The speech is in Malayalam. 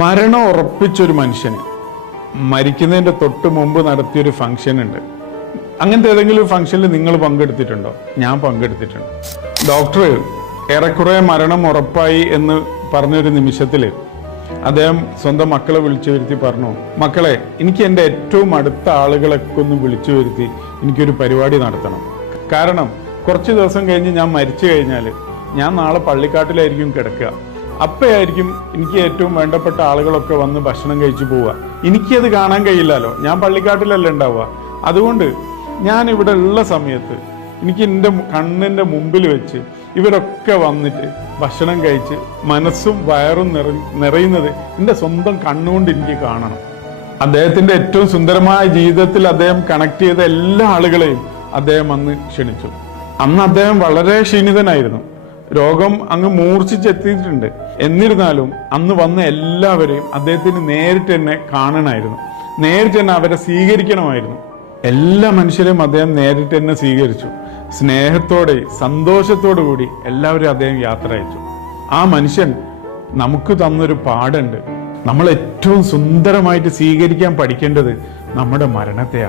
മരണം ഉറപ്പിച്ചൊരു മനുഷ്യന് മരിക്കുന്നതിന്റെ തൊട്ട് മുമ്പ് നടത്തിയൊരു ഫംഗ്ഷൻ ഉണ്ട്. അങ്ങനത്തെ ഏതെങ്കിലും ഒരു ഫംഗ്ഷനിൽ നിങ്ങൾ പങ്കെടുത്തിട്ടുണ്ടോ? ഞാൻ പങ്കെടുത്തിട്ടുണ്ട്. ഡോക്ടർ ഏറെക്കുറെ മരണം ഉറപ്പായി എന്ന് പറഞ്ഞൊരു നിമിഷത്തിൽ അദ്ദേഹം സ്വന്തം മക്കളെ വിളിച്ചു വരുത്തി പറഞ്ഞു, മക്കളെ, എനിക്ക് എൻ്റെ ഏറ്റവും അടുത്ത ആളുകളൊക്കെ ഒന്ന് വിളിച്ചു വരുത്തി എനിക്കൊരു പരിപാടി നടത്തണം. കാരണം കുറച്ച് ദിവസം കഴിഞ്ഞ് ഞാൻ മരിച്ചു കഴിഞ്ഞാൽ ഞാൻ നാളെ പള്ളിക്കാട്ടിലായിരിക്കും കിടക്കുക. അപ്പോഴായിരിക്കും എനിക്ക് ഏറ്റവും വേണ്ടപ്പെട്ട ആളുകളൊക്കെ വന്ന് ഭക്ഷണം കഴിച്ചു പോവുക. എനിക്കത് കാണാൻ കഴിയില്ലല്ലോ, ഞാൻ പള്ളിക്കാട്ടിലല്ല ഉണ്ടാവുക. അതുകൊണ്ട് ഞാൻ ഇവിടെ ഉള്ള സമയത്ത് എനിക്ക് എൻ്റെ കണ്ണിൻ്റെ മുമ്പിൽ വെച്ച് ഇവരൊക്കെ വന്നിട്ട് ഭക്ഷണം കഴിച്ച് മനസ്സും വയറും നിറയുന്നത് എൻ്റെ സ്വന്തം കണ്ണുകൊണ്ട് എനിക്ക് കാണണം. അദ്ദേഹത്തിൻ്റെ ഏറ്റവും സുന്ദരമായ ജീവിതത്തിൽ അദ്ദേഹം കണക്ട് ചെയ്ത എല്ലാ ആളുകളെയും അദ്ദേഹം അന്ന് ക്ഷണിച്ചു. അന്ന് അദ്ദേഹം വളരെ ക്ഷീണിതനായിരുന്നു. രോഗം അങ്ങ് മൂർച്ഛിച്ചെത്തിയിട്ടുണ്ട്. എന്നിരുന്നാലും അന്ന് വന്ന എല്ലാവരെയും അദ്ദേഹത്തിന് നേരിട്ട് തന്നെ കാണണമായിരുന്നു, നേരിട്ട് തന്നെ അവരെ സ്വീകരിക്കണമായിരുന്നു. എല്ലാ മനുഷ്യരെയും അദ്ദേഹം നേരിട്ട് തന്നെ സ്വീകരിച്ചു. സ്നേഹത്തോടെ സന്തോഷത്തോടു കൂടി എല്ലാവരും അദ്ദേഹം യാത്ര അയച്ചു. ആ മനുഷ്യൻ നമുക്ക് തന്നൊരു പാഠമുണ്ട്. നമ്മൾ ഏറ്റവും സുന്ദരമായിട്ട് സ്വീകരിക്കാൻ പഠിക്കേണ്ടത് നമ്മുടെ മരണത്തെയാണ്.